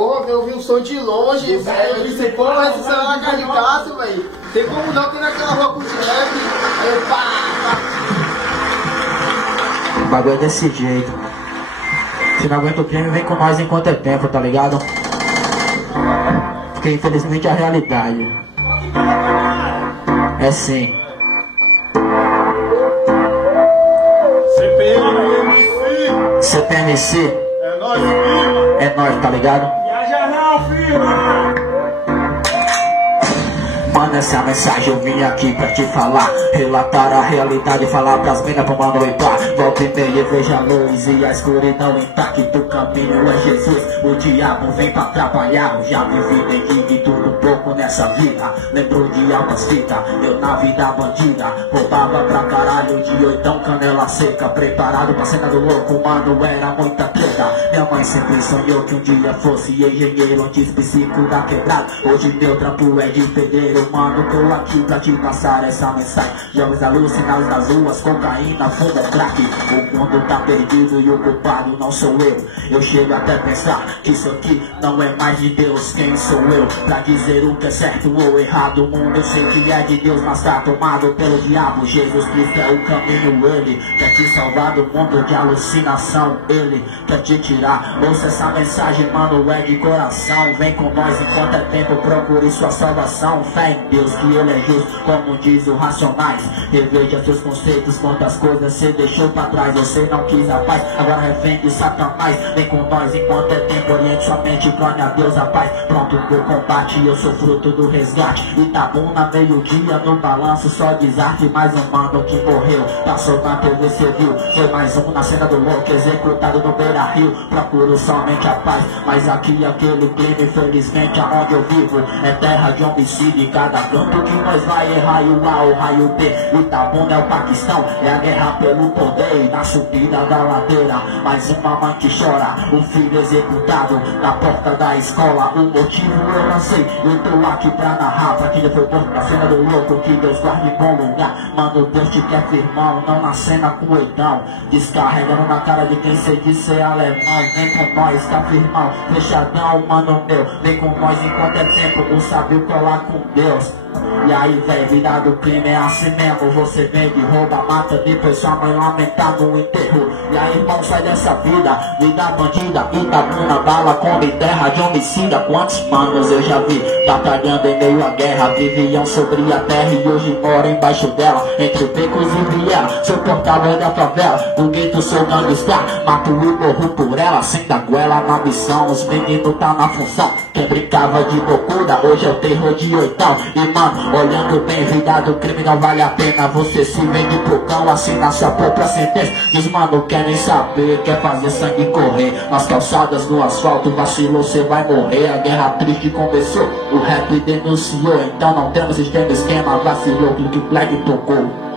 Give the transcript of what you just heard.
Pô, eu vi o som de longe, velho. Eu disse, pô, esse som é uma caricato, velho. Tem como não ter naquela rua com o rap. O bagulho é desse jeito. Se não aguenta o crime, vem com nós enquanto é tempo, tá ligado? Porque infelizmente é a realidade. É sim. CPMC. É nóis, firma. É nóis, tá ligado? Viaja não, firma. Manda essa mensagem, eu vim aqui pra te falar. Relatar a realidade, falar pras minas pro mano e pá. Volta e meia, veja a luz e a escuridão intacta. O caminho é Jesus, o diabo vem pra atrapalhar. Já vivi bem de tudo pouco nessa vida. Lembrou de almas fitas, eu na vida bandida. Roubava pra caralho de oitão, canela seca. Preparado pra cena do louco, mano, era muita treta. Minha mãe sempre sonhou que um dia fosse engenheiro antipsíquico da quebrada. Hoje meu trampo é de pedreiro. Mano, tô aqui pra te passar essa mensagem. Jogos alucinados nas ruas, cocaína, funda, crack. O mundo tá perdido e o culpado não sou eu. Eu chego até a pensar que isso aqui não é mais de Deus. Quem sou eu pra dizer o que é certo ou errado? O mundo eu sei que é de Deus, mas tá tomado pelo diabo. Jesus Cristo é o caminho, ele quer te salvar do mundo de alucinação. Ele quer te tirar. Ouça essa mensagem, mano, é de coração. Vem com nós enquanto é tempo, procure sua salvação. Fé em Deus que ele é justo, como diz o Racionais. Reveja seus conceitos, quantas coisas você deixou pra trás. Você não quis a paz, agora refém de Satanás. Vem com nós enquanto é tempo, oriente sua mente, clame a Deus a paz. Pronto pro combate, eu sou fruto do resgate. Itabuna, meio-dia, no balanço, só desarte. Mais um mano que morreu, passou na TV, você viu. Foi mais um na cena do louco, executado no Beira-Rio. Procuro somente a paz, mas aqui aquele clima, infelizmente aonde eu vivo é terra de homicídio. E cada canto que nós vai é raio A ou raio B. Itabuna é o Paquistão, é a guerra pelo poder. E na subida da ladeira, mais uma mãe que chora, o filho executado na porta da escola. O motivo eu não sei, eu tô aqui pra narrar. Pra quem já foi morto na cena do louco, que Deus guarde em bom lugar. Mano, Deus te quer firmão, não na cena com o oitão. Descarregando na cara de quem cê diz ser alemão. Vem com nós, tá firmão, fechadão, mano meu. Vem com nós enquanto é tempo, o sábio colar com Deus. E aí, velho, vida do crime é assim mesmo. Você vende, rouba, mata, depois sua mãe lamentar no enterro. E aí, irmão, sai dessa vida bandida. Itabuna, bala, come terra de homicida. Quantos manos eu já vi batalhando em meio à guerra. Viviam sobre a terra e hoje moram embaixo dela. Entre becos e viela, sou portador da favela. Do gueto sou gangsta, mato e morro por ela. Sem da goela na missão, os meninos tá na função. Quem brincava de loucura, hoje é o terror de oitão. E mano, olhando bem, vida do crime não vale a pena. Você se vende pro cão, assina sua própria sentença. Diz mano, quer nem saber, quer fazer sangue correr. Nas calçadas, no asfalto, vacilou, cê vai morrer. A guerra triste começou, o rap denunciou. Então não temos sistema, esquema, vacilou, clique, flag tocou.